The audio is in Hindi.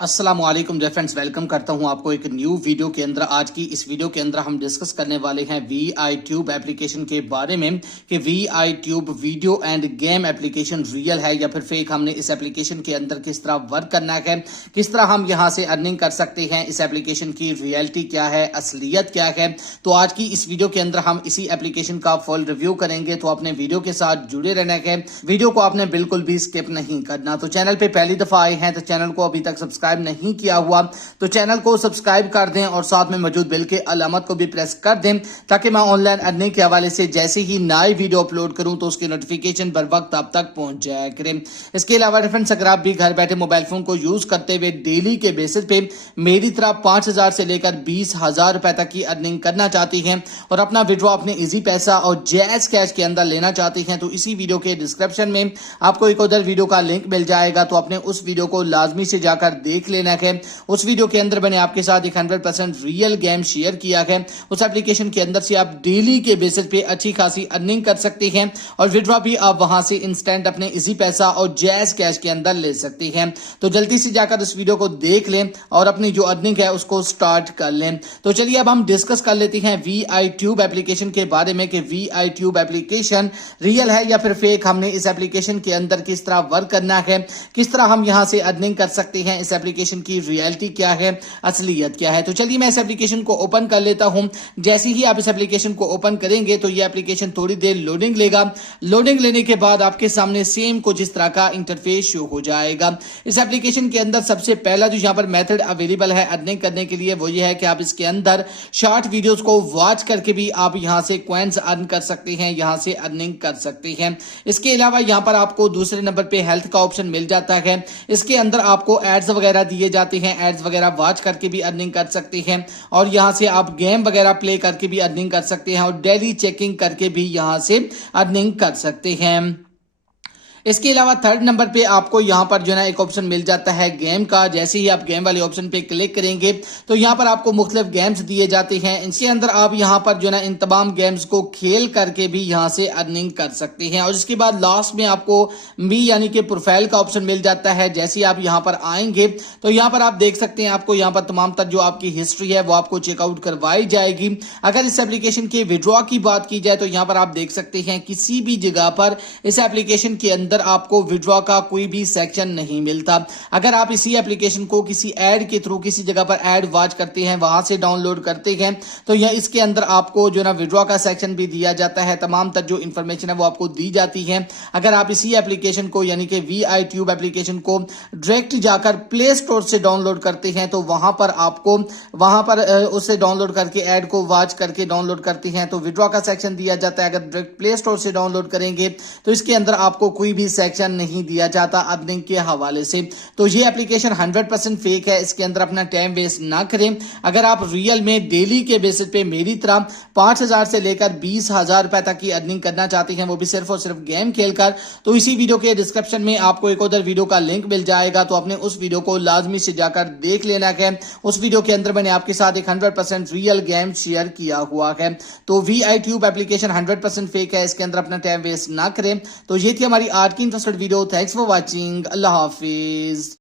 अस्सलाम वालेकुम डियर फ्रेंड्स, वेलकम करता हूं आपको एक न्यू वीडियो के अंदर। आज की इस वीडियो के अंदर हम डिस्कस करने वाले हैं वी ट्यूब एप्लीकेशन के बारे में कि we tube video and game application real है या फिर फेक। हमने इस एप्लीकेशन के अंदर किस तरह वर्क करना है, किस तरह हम यहां से अर्निंग कर सकते हैं, इस एप्लीकेशन की रियलिटी क्या है, असलियत क्या है। तो आज की इस वीडियो के अंदर हम इसी एप्लीकेशन का फुल रिव्यू करेंगे। तो अपने वीडियो के साथ जुड़े रहना है, वीडियो को आपने बिल्कुल भी स्किप नहीं करना। तो चैनल पे पहली दफा आए हैं तो चैनल को अभी तक सब्सक्राइब नहीं किया हुआ तो चैनल को सब्सक्राइब कर दें और साथ में मौजूद बेल के अलामत को भी प्रेस कर दें ताकि मैं ऑनलाइन अर्निंग के हवाले से जैसे ही नई वीडियो अपलोड करूं तो उसकी नोटिफिकेशन बर वक्त आप तक पहुंच जाया करें। इसके अलावा फ्रेंड्स, अगर आप भी घर बैठे मोबाइल फोन को यूज करते हुए डेली के बेसिस पे मेरी तरह 5,000 से लेकर 20,000 रुपए तक की अर्निंग करना चाहती हैं और अपना विड्रॉ अपने इजी पैसा और जैज कैश के अंदर लेना चाहती हैं तो इसी वीडियो के डिस्क्रिप्शन में आपको एक उधर वीडियो का लिंक मिल जाएगा। तो अपने उस वीडियो को लाजमी से जाकर देख लेना है। उस वीडियो के अंदर मैंने आपके साथ एक 100% रियल गेम शेयर किया है। उस एप्लीकेशन के अंदर से आप डेली के बेसिस पे अच्छी खासी अर्निंग कर सकते हैं और विड्रॉ भी आप वहां से इंस्टेंट अपने इजी पैसा और जैज कैश के अंदर ले सकते हैं। तो जल्दी से जाकर उस वीडियो को देख लें और अपनी जो अर्निंग है उसको स्टार्ट कर लें। तो चलिए अब हम डिस्कस कर लेते हैं वी ट्यूब एप्लीकेशन के बारे में कि वी ट्यूब एप्लीकेशन रियल है या फिर फेक। हमने इस एप्लीकेशन के अंदर किस तरह वर्क करना है, किस तरह हम यहां से अर्निंग कर सकते हैं, इस एप्लीकेशन की रियलिटी क्या है, असलियत क्या है। तो चलिए मैं इस एप्लीकेशन को ओपन कर लेता हूं। जैसे ही आप इस एप्लीकेशन को ओपन करेंगे तो ये एप्लीकेशन थोड़ी देर लोडिंग लेगा। लोडिंग लेने के बाद आपके सामने सेम कुछ इस तरह का इंटरफेस शो हो जाएगा। इस एप्लीकेशन के अंदर सबसे पहला जो यहां पर मेथड अवेलेबल है अर्निंग करने के लिए वो ये है कि आप इसके अंदर शॉर्ट वीडियोस को वॉच करके भी आप यहां से कॉइंस अर्न कर सकते हैं, यहां से अर्निंग कर सकते हैं। इसके अलावा यहां पर आपको दूसरे नंबर पे हेल्थ का ऑप्शन मिल जाता है। इसके अंदर आपको एड्स वगैरह दिए जाते हैं, एड्स वगैरह वॉच करके भी अर्निंग कर सकते हैं और यहां से आप गेम वगैरह प्ले करके भी अर्निंग कर सकते हैं और डेली चेकिंग करके भी यहां से अर्निंग कर सकते हैं। इसके अलावा थर्ड नंबर पे आपको यहां पर जो है ना एक ऑप्शन मिल जाता है गेम का। जैसे ही आप गेम वाले ऑप्शन पे क्लिक करेंगे तो यहां पर आपको मुख्तलिफ गेम्स दिए जाते हैं। इनके अंदर आप यहां पर जो है ना इन तमाम गेम्स को खेल करके भी यहां से अर्निंग कर सकते हैं। और इसके बाद लास्ट में आपको मी यानी कि प्रोफाइल का ऑप्शन मिल जाता है। जैसे ही आप यहां पर आएंगे तो यहां पर आप देख सकते हैं आपको यहां पर तमाम तर जो आपकी हिस्ट्री है वो आपको चेकआउट करवाई जाएगी। अगर इस एप्लीकेशन के विड्रॉ की बात की जाए तो यहां पर आप देख सकते हैं किसी भी जगह पर इस एप्लीकेशन के अंदर आपको विड्रॉ का कोई भी सेक्शन नहीं मिलता। अगर आप इसी एप्लीकेशन को किसी ऐड के थ्रू किसी जगह पर ऐड वॉच करते हैं, वहां से डाउनलोड करते हैं तो यह इसके अंदर आपको जो ना विड्रॉ का सेक्शन भी दिया जाता है। तमाम तर जो इंफॉर्मेशन है वो आपको दी जाती है। अगर आप इसी एप्लीकेशन को यानी कि वी ट्यूब एप्लीकेशन को डायरेक्ट जाकर प्ले स्टोर से डाउनलोड करते हैं तो वहां पर आपको उससे डाउनलोड करके ऐड को वॉच करके डाउनलोड करते हैं तो विड्रॉ का सेक्शन दिया जाता है। अगर डायरेक्ट प्ले स्टोर से डाउनलोड करेंगे तो इसके अंदर आपको कोई भी सेक्शन नहीं दिया जाता अर्निंग के हवाले से। तो ये एप्लीकेशन 100% फेक है, इसके अंदर अपना टाइम वेस्ट ना करें। अगर आप रियल में डेली के बेसिस पे मेरी तरह 5,000 से लेकर 20,000 रुपए तक की अर्निंग करना चाहते हैं, वो भी सिर्फ और सिर्फ गेम खेलकर, तो इसी वीडियो के डिस्क्रिप्शन में आपको एक उधर वीडियो का लिंक मिल जाएगा। तो आपने उस वीडियो को लाजमी से जाकर देख लेना है। उस वीडियो के अंदर मैंने आपके साथ एक 100% रियल गेम शेयर किया हुआ है। तो वी ट्यूब एप्लीकेशन 100% फेक है, इसके अंदर अपना टाइम वेस्ट ना करें। तो ये थी हमारी आज की interested video. Thanks for watching. Allah Hafiz.